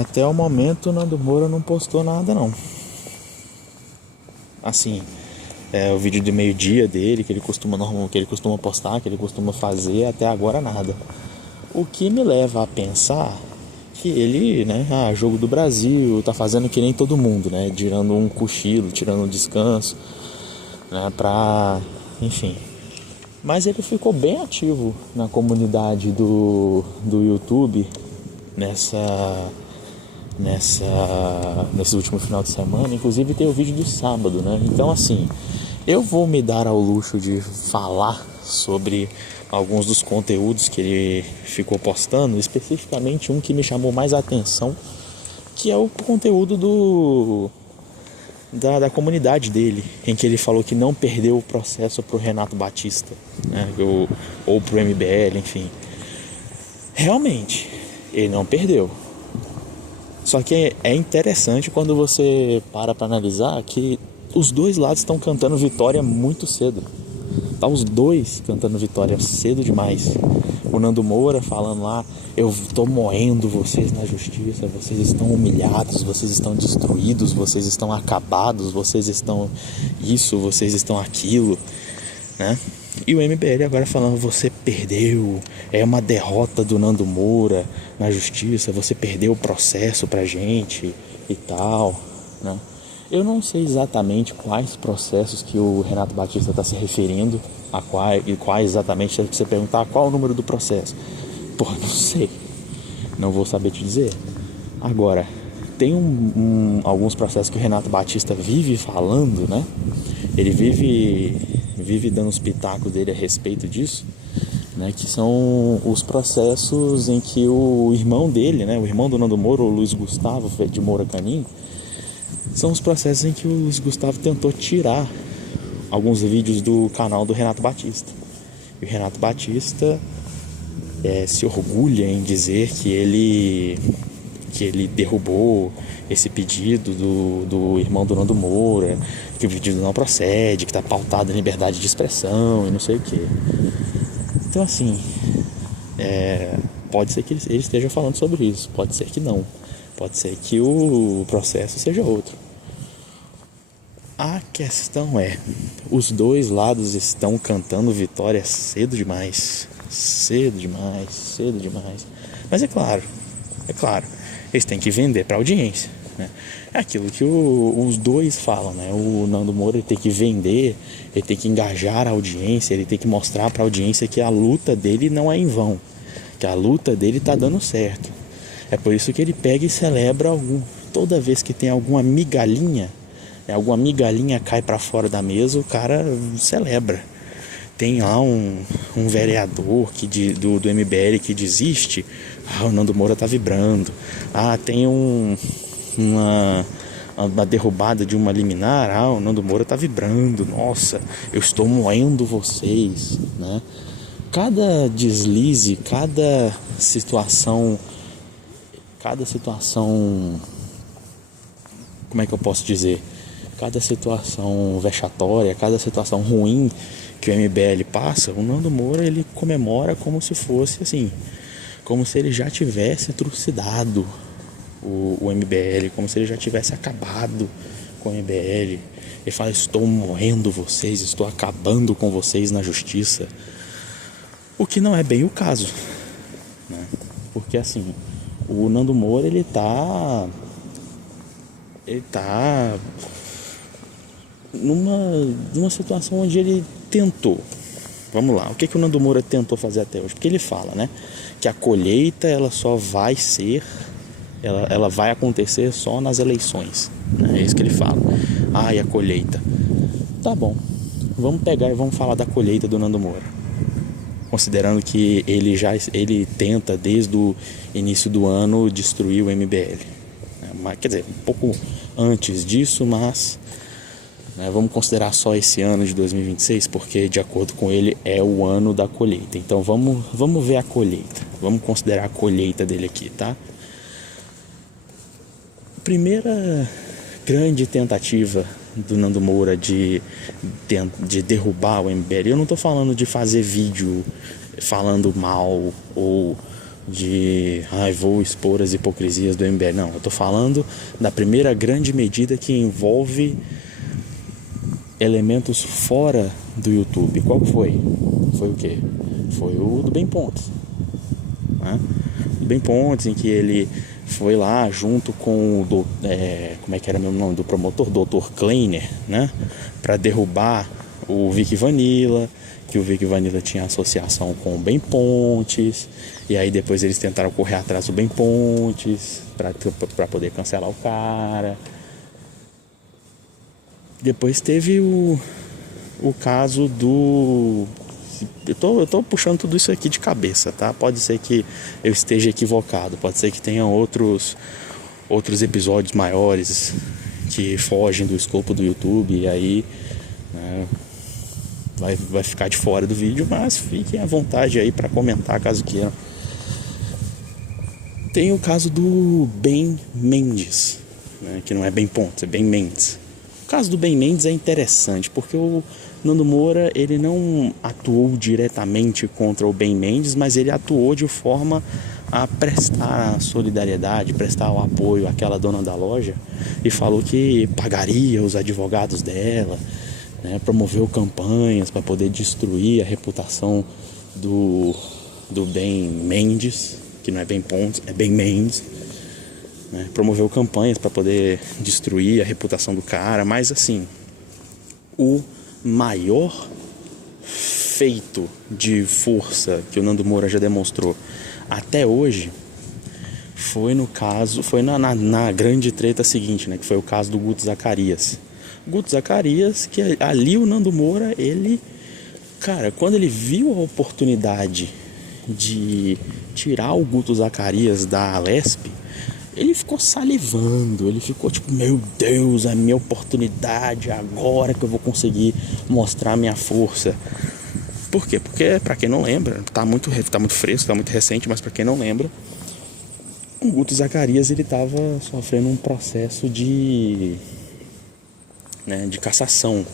Até o momento o Nando Moura não postou nada não. Assim, o vídeo de meio-dia dele, que ele costuma postar, que ele costuma fazer, até agora nada. O que me leva a pensar que ele, né, jogo do Brasil, tá fazendo que nem todo mundo, né, tirando um cochilo, tirando um descanso, né, enfim. Mas ele ficou bem ativo na comunidade do YouTube nesse último final de semana. Inclusive tem o vídeo do sábado, né? Então assim, eu vou me dar ao luxo de falar sobre alguns dos conteúdos que ele ficou postando, especificamente um que me chamou mais a atenção, que é o conteúdo da comunidade dele, em que ele falou que não perdeu o processo pro Renato Batista, né? Ou pro MBL, enfim. Realmente, ele não perdeu. Só que é interessante quando você para analisar que os dois lados estão cantando vitória muito cedo. Tá os dois cantando vitória cedo demais. O Nando Moura falando lá, eu tô moendo vocês na justiça, vocês estão humilhados, vocês estão destruídos, vocês estão acabados, vocês estão isso, vocês estão aquilo, né? E o MBL agora falando, você perdeu, é uma derrota do Nando Moura na justiça, você perdeu o processo pra gente e tal, né? Eu não sei exatamente quais processos que o Renato Batista está se referindo, quais exatamente, se você perguntar qual o número do processo. Não sei, não vou saber te dizer. Agora, tem alguns processos que o Renato Batista vive falando, né? Ele vive dando os pitacos dele a respeito disso, né? Que são os processos em que o irmão dele, né? O irmão do Nando Moura, o Luiz Gustavo de Moura Canim, são os processos em que o Luiz Gustavo tentou tirar alguns vídeos do canal do Renato Batista. E o Renato Batista se orgulha em dizer que ele derrubou esse pedido do irmão do Nando Moura, que o pedido não procede, que está pautado em liberdade de expressão e não sei o que. Então assim, pode ser que ele esteja falando sobre isso, pode ser que não. Pode ser que o processo seja outro. A questão é, os dois lados estão cantando vitória cedo demais. Cedo demais, cedo demais. Mas é claro, eles têm que vender para audiência, né? É aquilo que os dois falam, né? O Nando Moura tem que vender, ele tem que engajar a audiência, ele tem que mostrar para a audiência que a luta dele não é em vão, que a luta dele tá dando certo. É por isso que ele pega e celebra toda vez que tem alguma migalhinha cai para fora da mesa, o cara celebra. Tem lá um vereador do MBL que desiste, o Nando Moura tá vibrando. Tem uma derrubada de uma liminar, o Nando Moura tá vibrando. Nossa, eu estou moendo vocês, né? Cada deslize, cada situação, como é que eu posso dizer? Cada situação vexatória, cada situação ruim que o MBL passa, o Nando Moura ele comemora como se fosse assim, como se ele já tivesse trucidado o MBL, como se ele já tivesse acabado com o MBL. Ele fala, estou morrendo vocês, estou acabando com vocês na justiça. O que não é bem o caso, né? Porque assim, o Nando Moura ele tá numa situação onde ele tentou. Vamos lá, o que o Nando Moura tentou fazer até hoje? Porque ele fala, né, que a colheita ela só vai ser, ela vai acontecer só nas eleições, né? É isso que ele fala. E a colheita. Tá bom, vamos pegar e vamos falar da colheita do Nando Moura, considerando que ele tenta desde o início do ano destruir o MBL, quer dizer, um pouco antes disso, mas vamos considerar só esse ano de 2026, porque de acordo com ele é o ano da colheita. Então vamos ver a colheita, vamos considerar a colheita dele aqui, tá? Primeira grande tentativa do Nando Moura de derrubar o MBL. Eu não estou falando de fazer vídeo falando mal ou vou expor as hipocrisias do MBL. Não, eu tô falando da primeira grande medida que envolve elementos fora do YouTube. Qual foi? Foi o quê? Foi o do Ben Pontes, né? O Ben Pontes, em que ele foi lá junto com o como é que era o nome do promotor? Dr. Kleiner, né? Para derrubar o Vic Vanilla, que o Vic Vanilla tinha associação com o Ben Pontes, e aí depois eles tentaram correr atrás do Ben Pontes para poder cancelar o cara. Depois teve o caso do... Eu tô puxando tudo isso aqui de cabeça, tá? Pode ser que eu esteja equivocado, pode ser que tenha outros episódios maiores que fogem do escopo do YouTube, e aí, né, vai ficar de fora do vídeo, mas fiquem à vontade aí para comentar caso queiram. Tem o caso do Ben Mendes, né, que não é Ben Pontes, é Ben Mendes. O caso do Ben Mendes é interessante porque o Nando Moura, ele não atuou diretamente contra o Ben Mendes, mas ele atuou de forma a prestar a solidariedade, prestar o apoio àquela dona da loja, e falou que pagaria os advogados dela, né, promoveu campanhas para poder destruir a reputação do Ben Mendes, que não é Ben Pontes, é Ben Mendes, né, promoveu campanhas para poder destruir a reputação do cara. Mas assim, o maior feito de força que o Nando Moura já demonstrou até hoje foi na grande treta seguinte, né, que foi o caso do Guto Zacarias. Guto Zacarias, que ali o Nando Moura, ele, cara, quando ele viu a oportunidade de tirar o Guto Zacarias da Alesp, ele ficou salivando, ele ficou tipo, meu Deus, é a minha oportunidade, agora que eu vou conseguir mostrar minha força. Por quê? Porque, pra quem não lembra, tá muito fresco, tá muito recente, mas pra quem não lembra, o Guto Zacarias, ele tava sofrendo um processo de cassação.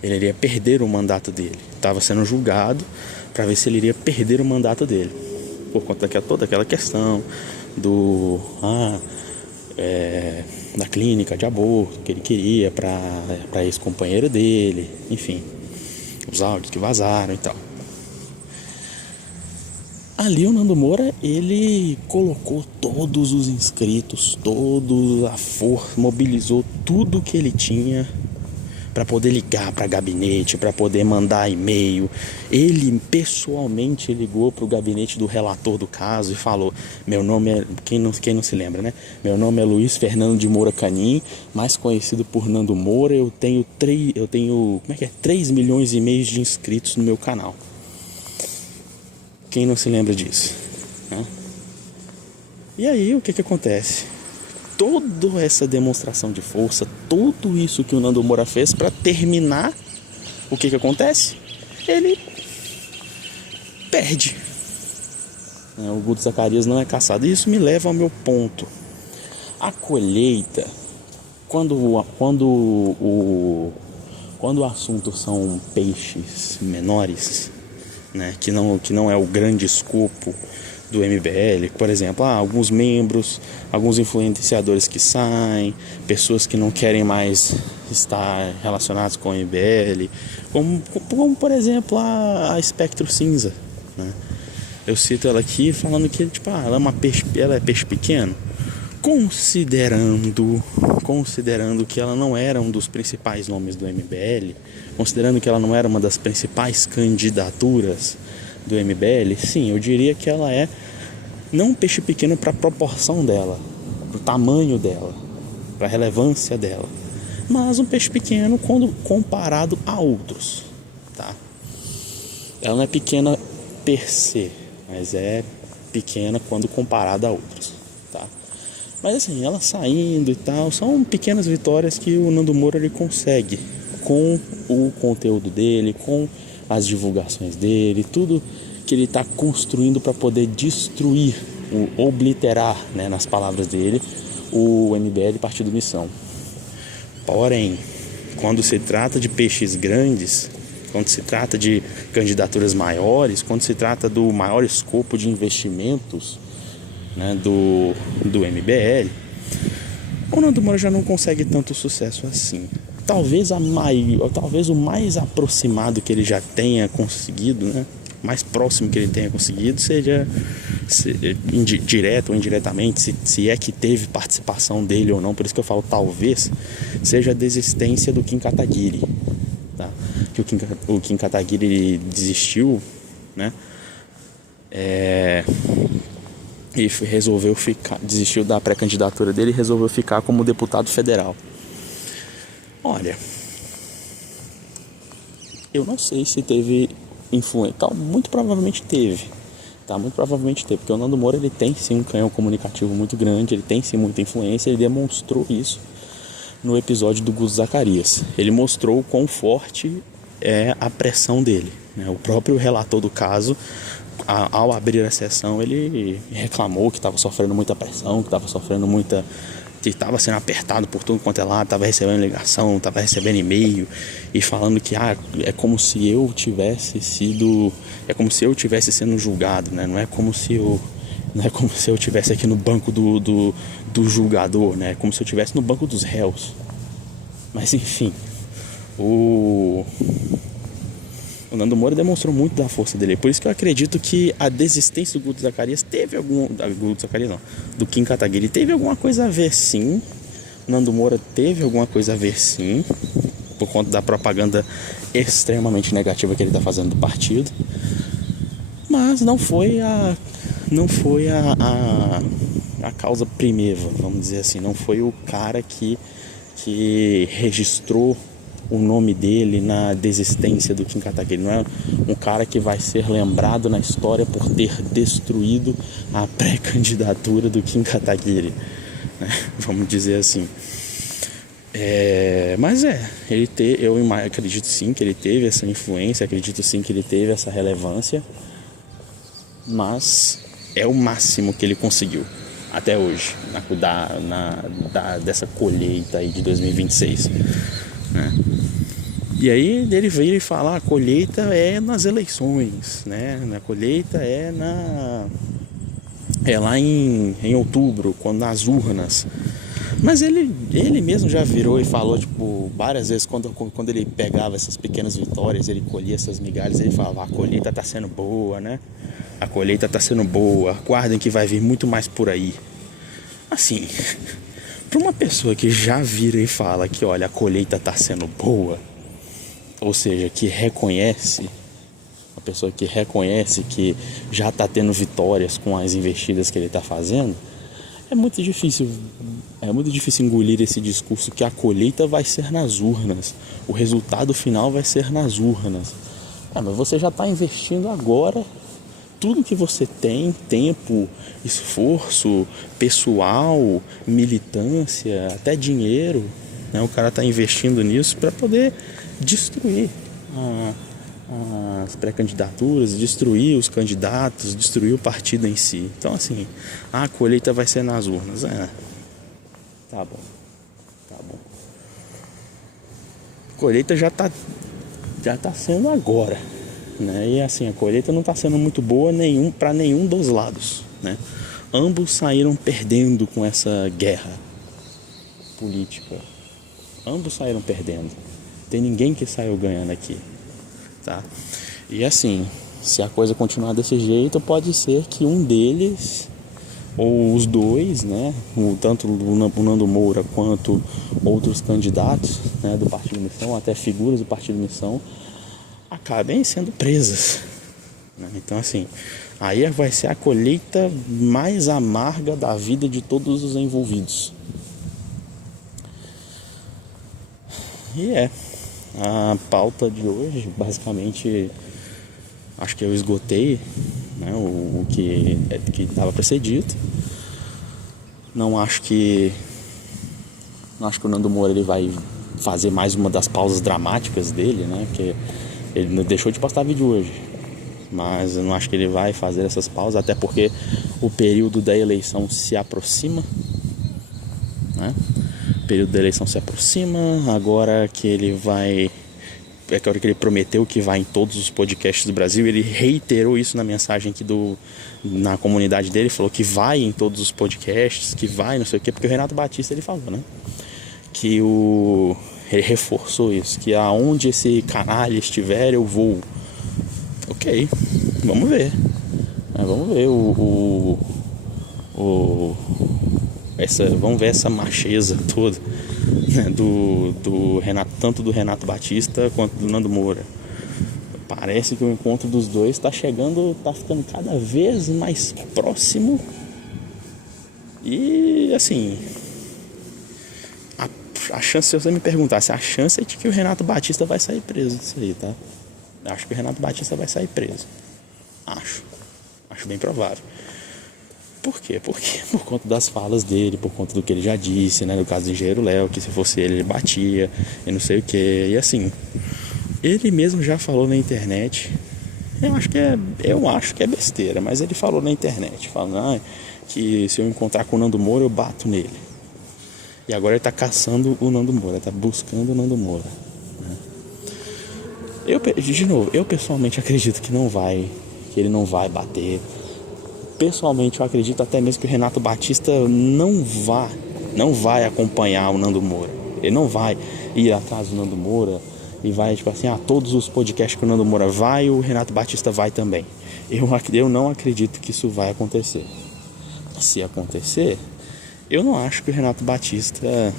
Ele iria perder o mandato dele, estava sendo julgado para ver se ele iria perder o mandato dele, por conta de toda aquela questão da clínica de aborto que ele queria para ex-companheira dele, enfim, os áudios que vazaram e tal. Ali o Nando Moura, ele colocou todos os inscritos, toda a força, mobilizou tudo que ele tinha para poder ligar para gabinete, para poder mandar e-mail. Ele pessoalmente ligou para o gabinete do relator do caso e falou: meu nome é, quem não se lembra, né? Meu nome é Luiz Fernando de Moura Canim, mais conhecido por Nando Moura. Eu tenho 3 milhões e meio de inscritos no meu canal. Quem não se lembra disso, né? E aí o que acontece? Toda essa demonstração de força, tudo isso que o Nando Moura fez para terminar, o que acontece? Ele perde. O Guto Zacarias não é caçado. E isso me leva ao meu ponto. A colheita, quando o assunto são peixes menores, né, que não é o grande escopo do MBL, por exemplo, alguns membros, alguns influenciadores que saem, pessoas que não querem mais estar relacionados com o MBL, como por exemplo a Espectro Cinza, né? Eu cito ela aqui falando que ela é peixe pequeno, considerando que ela não era um dos principais nomes do MBL, considerando que ela não era uma das principais candidaturas do MBL, sim, eu diria que ela é não um peixe pequeno para a proporção dela, para o tamanho dela, para a relevância dela, mas um peixe pequeno quando comparado a outros, tá? Ela não é pequena per se, mas é pequena quando comparada a outros, tá? Mas assim, ela saindo e tal, são pequenas vitórias que o Nando Moura ele consegue com o conteúdo dele, com as divulgações dele, tudo que ele está construindo para poder destruir, obliterar, né, nas palavras dele, o MBL Partido Missão. Porém, quando se trata de peixes grandes, quando se trata de candidaturas maiores, quando se trata do maior escopo de investimentos, né, do MBL, o Nando Moura já não consegue tanto sucesso assim. Talvez o mais aproximado que ele já tenha conseguido, né, mais próximo que ele tenha conseguido, seja direto ou indiretamente, se é que teve participação dele ou não. Por isso que eu falo talvez, seja a desistência do Kim Kataguiri, tá? Que o Kim Kataguiri desistiu, né? E resolveu desistiu da pré-candidatura dele e resolveu ficar como deputado federal. Olha, eu não sei se teve influência, muito provavelmente teve, tá? Muito provavelmente teve, porque o Nando Moura, ele tem sim um canhão comunicativo muito grande, ele tem sim muita influência, ele demonstrou isso no episódio do Guto Zacarias. Ele mostrou o quão forte é a pressão dele, né? O próprio relator do caso, ao abrir a sessão, ele reclamou que estava sofrendo muita pressão, que estava sendo apertado por tudo quanto é lado, estava recebendo ligação, estava recebendo e-mail e falando que é como se eu tivesse sendo julgado, né? Não é como se eu tivesse aqui no banco do julgador, né? É como se eu estivesse no banco dos réus. Mas enfim, o Nando Moura demonstrou muito da força dele. Por isso que eu acredito que a desistência do Guto Zacarias do Kim Kataguiri teve alguma coisa a ver, sim. O Nando Moura teve alguma coisa a ver, sim, por conta da propaganda extremamente negativa que ele está fazendo do partido. Mas não foi a causa primeva, vamos dizer assim. Não foi o cara que registrou o nome dele na desistência do Kim Kataguiri. Não é um cara que vai ser lembrado na história por ter destruído a pré-candidatura do Kim Kataguiri, né? Vamos dizer assim. Mas eu acredito sim que ele teve essa influência, acredito sim que ele teve essa relevância, mas é o máximo que ele conseguiu até hoje, dessa colheita aí de 2026, né? E aí ele veio e fala: a colheita é nas eleições, né? A colheita é lá em outubro, nas urnas. Mas ele mesmo já virou e falou, tipo, várias vezes, quando ele pegava essas pequenas vitórias, ele colhia essas migalhas, ele falava: a colheita tá sendo boa, né? A colheita tá sendo boa, aguardem que vai vir muito mais por aí. Assim, para uma pessoa que já vira e fala que, olha, a colheita tá sendo boa, ou seja, que reconhece, uma pessoa que reconhece que já está tendo vitórias com as investidas que ele está fazendo, é muito difícil engolir esse discurso que a colheita vai ser nas urnas, o resultado final vai ser nas urnas. Mas você já está investindo agora tudo que você tem, tempo, esforço, pessoal, militância, até dinheiro, né? O cara está investindo nisso para poder destruir as pré-candidaturas, destruir os candidatos, destruir o partido em si. Então, assim, a colheita vai ser nas urnas. Tá bom. A colheita já tá sendo agora, né? E assim, a colheita não está sendo muito boa para nenhum dos lados, né? Ambos saíram perdendo com essa guerra política. Ambos saíram perdendo. Tem ninguém que saiu ganhando aqui, tá? E assim, se a coisa continuar desse jeito, pode ser que um deles, ou os dois, né, tanto o Nando Moura quanto outros candidatos, né, do Partido Missão, até figuras do Partido Missão, acabem sendo presas, né? Então, assim, aí vai ser a colheita mais amarga da vida de todos os envolvidos. E a pauta de hoje, basicamente, acho que eu esgotei, né, o que estava precedido. Não acho que o Nando Moura ele vai fazer mais uma das pausas dramáticas dele, né? Porque ele não deixou de postar vídeo hoje, mas eu não acho que ele vai fazer essas pausas, até porque o período da eleição se aproxima, né? O período da eleição se aproxima, agora que ele vai hora que ele prometeu que vai em todos os podcasts do Brasil, ele reiterou isso na mensagem aqui na comunidade dele, falou que vai em todos os podcasts, que vai, não sei o quê, porque o Renato Batista ele falou, né? Que ele reforçou isso, que aonde esse canalha estiver, eu vou. Ok, vamos ver. Vamos ver vamos ver essa macheza toda, né, do Renato, tanto do Renato Batista quanto do Nando Moura. Parece que o encontro dos dois está ficando cada vez mais próximo. E assim, a chance, se você me perguntasse, a chance é de que o Renato Batista vai sair preso disso aí, tá? Acho que o Renato Batista vai sair preso. Acho bem provável. Por quê? Porque por conta das falas dele, por conta do que ele já disse, né? No caso do engenheiro Léo, que se fosse ele batia e não sei o que. E assim, ele mesmo já falou na internet. Eu acho que é besteira, mas ele falou na internet, falando que se eu encontrar com o Nando Moura, eu bato nele. E agora ele tá caçando o Nando Moura, tá buscando o Nando Moura, né? Eu pessoalmente acredito que ele não vai bater. Pessoalmente eu acredito até mesmo que o Renato Batista não vai acompanhar o Nando Moura. Ele não vai ir atrás do Nando Moura e vai tipo assim, todos os podcasts que o Nando Moura vai, o Renato Batista vai também. Eu não acredito que isso vai acontecer. Se acontecer, eu não acho que o Renato Batista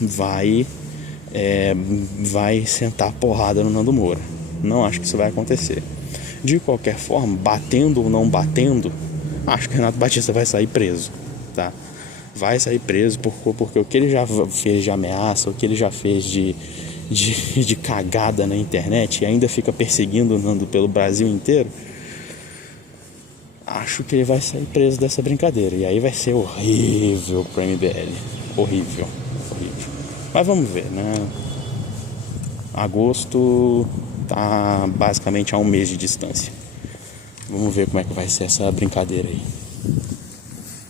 vai sentar porrada no Nando Moura. Não acho que isso vai acontecer. De qualquer forma, batendo ou não batendo, acho que o Renato Batista vai sair preso, tá? Vai sair preso porque o que ele já fez de ameaça, o que ele já fez de cagada na internet e ainda fica perseguindo o Nando pelo Brasil inteiro, acho que ele vai sair preso dessa brincadeira. E aí vai ser horrível pro MBL. Horrível. Mas vamos ver, né? Agosto tá basicamente a um mês de distância. Vamos ver como é que vai ser essa brincadeira aí.